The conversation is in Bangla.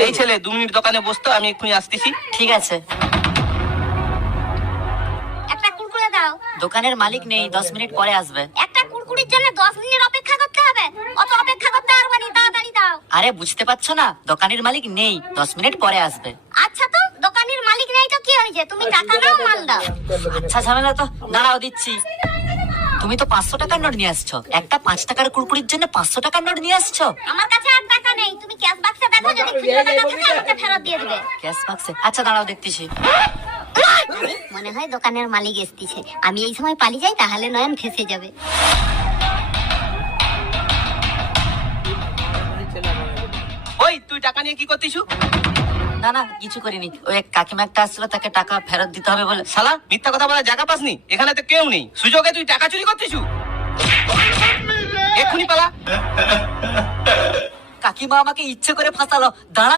এই ছেলে 2 মিনিট দোকানে বসতো, আমি এক্ষুনি আসতেছি। ঠিক আছে। একটা কুরকুরে দাও। দোকানের মালিক নেই, 10 মিনিট পরে আসবে। একটা কুরকুরির জন্য 10 মিনিট অপেক্ষা করতে হবে? অত অপেক্ষা করতে পারবো না, তাড়াতাড়ি দাও। আরে বুঝতে পারছো না, দোকানের মালিক নেই, 10 মিনিট পরে আসবে। আচ্ছা, তো দোকানের মালিক নেই তো কি হয়েছে? তুমি টাকা নাও, মাল দাও। আচ্ছা ঝামেলা তো, দাঁড়াও দিচ্ছি। তুমি তো 500 টাকার নোট নিয়ে আসছো, একটা 5 টাকার কুরকুরির জন্য 500 টাকার নোট নিয়ে আসছো। আমার কাছে আর টাকা নেই, তুমি ক্যাশ বাক্সে দেখো, যদি খুচরো টাকা থাকে আমাকে ফেরত দিয়ে দিবে। ক্যাশ বাক্সে? আচ্ছা দাঁড়াও দেখতেছি। মনে হয় দোকানের মালিক এসেছে, আমি এই সময় পালিয়ে যাই, তাহলে নয়ন ফেসে যাবে। ওই তুই টাকা নিয়ে কি করতিস? না না, কিছু করিনি, ওই এক কাকিমা একটা আসছিল, তাকে টাকা ফেরত দিতে হবে বলে। শালা মিথ্যা কথা বলার জায়গা পাসনি, এখানে তো কেউ নেই, সুযোগে তুই টাকা চুরি করতিস। এক্ষুনি পালা। কাকিমা আমাকে ইচ্ছে করে ফাঁসালো, দাঁড়া।